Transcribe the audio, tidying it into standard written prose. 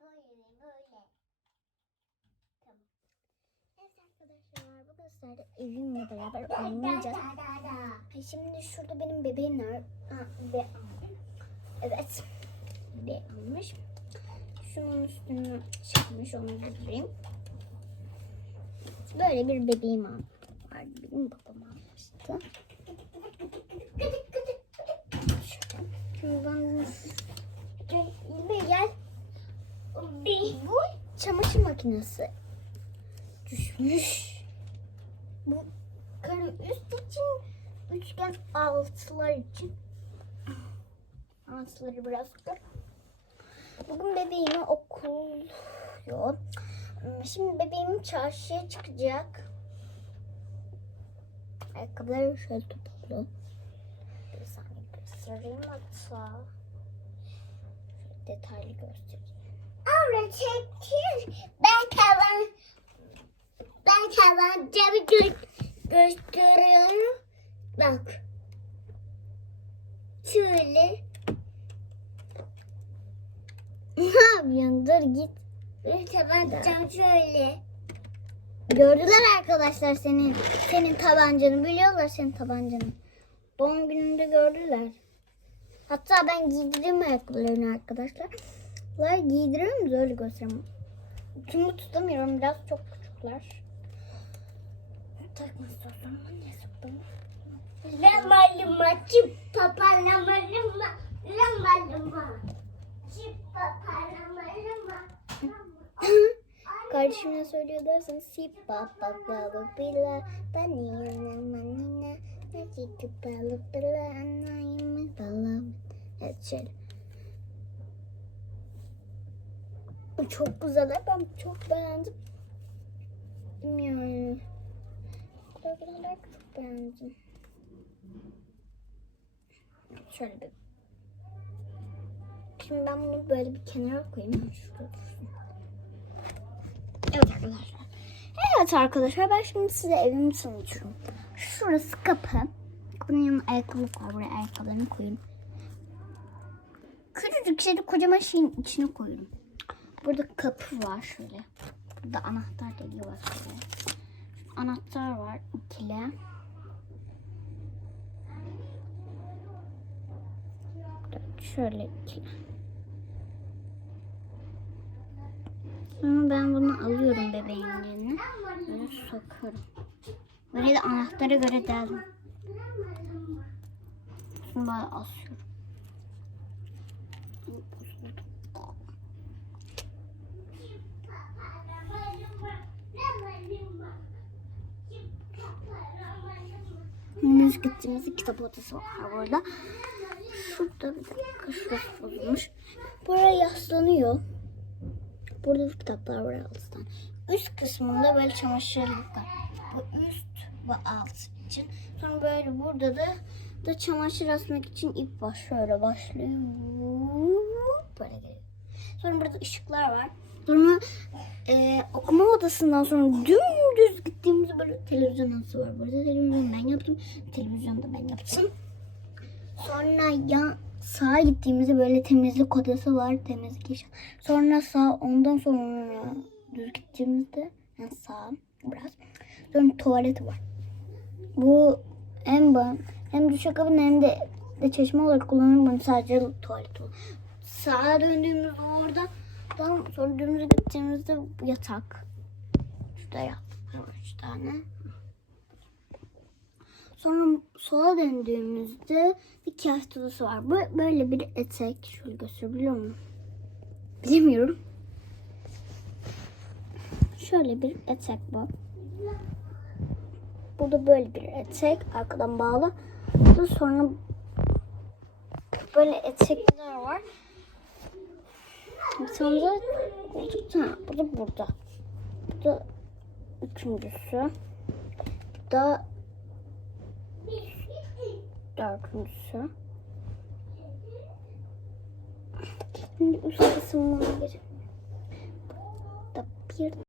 böyle. Tamam. Evet arkadaşlar, bugün sizlerle evimle beraber oynayacağız. Şimdi şurada benim bebeğim var. Evet. Bebeği almış. Şunun üstüne çıkmış, onu götüreyim. Böyle bir bebeğim vardı. Benim babam almıştı. Şimdi ben gel. Bu çamaşır makinesi düşmüş. Bu kare üst için, üçgen altılar için. Altıları biraz kır. Bugün bebeğimi okuluyor. Şimdi bebeğim çarşıya çıkacak. Ayakkabıları şöyle toplu. Bir saniye göstereyim hatta. Şöyle detaylı göstereyim. Avra çektir. Ben tabancamı gösteriyorum. Bak. Şöyle. Ne yapıyorsun? Dur git. Bir tabancam şöyle. Gördüler arkadaşlar senin tabancanı. Biliyorlar senin tabancanı. Doğum gününde gördüler. Hatta ben giydireyim ayakkabılarını arkadaşlar. Giydiriyorum da öyle göstereyim. Tümü tutamıyorum. Biraz çok küçükler. Takma istiyorsan ne soktum? Lama lama çip papa lama lama lama lama çip papa lama lama. Kardeşime söylüyor dersen sip papa balı bila banana manina necik balı bila anayım balı. Evet şöyle. Çok güzel. Ben çok beğendim. Bilmiyorum. Çok beğendim. Şöyle bir. Şimdi ben bunu böyle bir kenara koyayım. Şurada dursun. Evet arkadaşlar. Evet arkadaşlar, ben şimdi size evimi tanıtıyorum. Şurası kapı. Kapının yanına ayakkabılık var. Buraya ayakkabılarını koyayım. Küçücük şeyde kocaman şeyin içine koyuyorum. Burada kapı var şöyle. Burada anahtar deliği var şöyle. Anahtar var ikili. Şöyle ikili. Sonra ben bunu alıyorum bebeğin yerine. Böyle sokarım. Böyle de anahtara göre derdim. Şimdi böyle asıyorum. Müzik gittiğimizde kitap odası var burada. Şurada bir dakika, şurası bozulmuş. Buraya yaslanıyor. Burada kitaplar var alttan. Üst kısmında böyle çamaşırlıklar. Bu üst ve alt için. Sonra böyle burada da çamaşır asmak için ip var. Şöyle başlıyor. Böyle geliyor. Sonra burada ışıklar var. Sonra okuma odasından sonra dümdüz gittiğimizde böyle televizyon odası var. Burada televizyon ben yaptım. Televizyonu da ben yaptım. Sonra sağa gittiğimizde böyle temizlik odası var. Temizlik işi. Sonra ondan sonra düz gittiğimizde yani sağa biraz. Sonra tuvaleti var. Bu hem duşakabin hem de çeşme olarak kullanıyorum. Bunu sadece tuvalet var. Sağa döndüğümüzde orada. Sonra dümdüz gittiğimizde yatak. Şurada yatak var 3 tane. Sonra sola döndüğümüzde bir kıyafet odası var. Böyle bir etek. Şöyle gösterebiliyor muyum? Bilemiyorum. Şöyle bir etek bu. Burada böyle bir etek. Arkadan bağlı. Burada sonra böyle etekler var. Sonra burada. Burada üçüncüsü. Burada dördüncüsü. Şimdi üst kısmına geçelim. Burada bir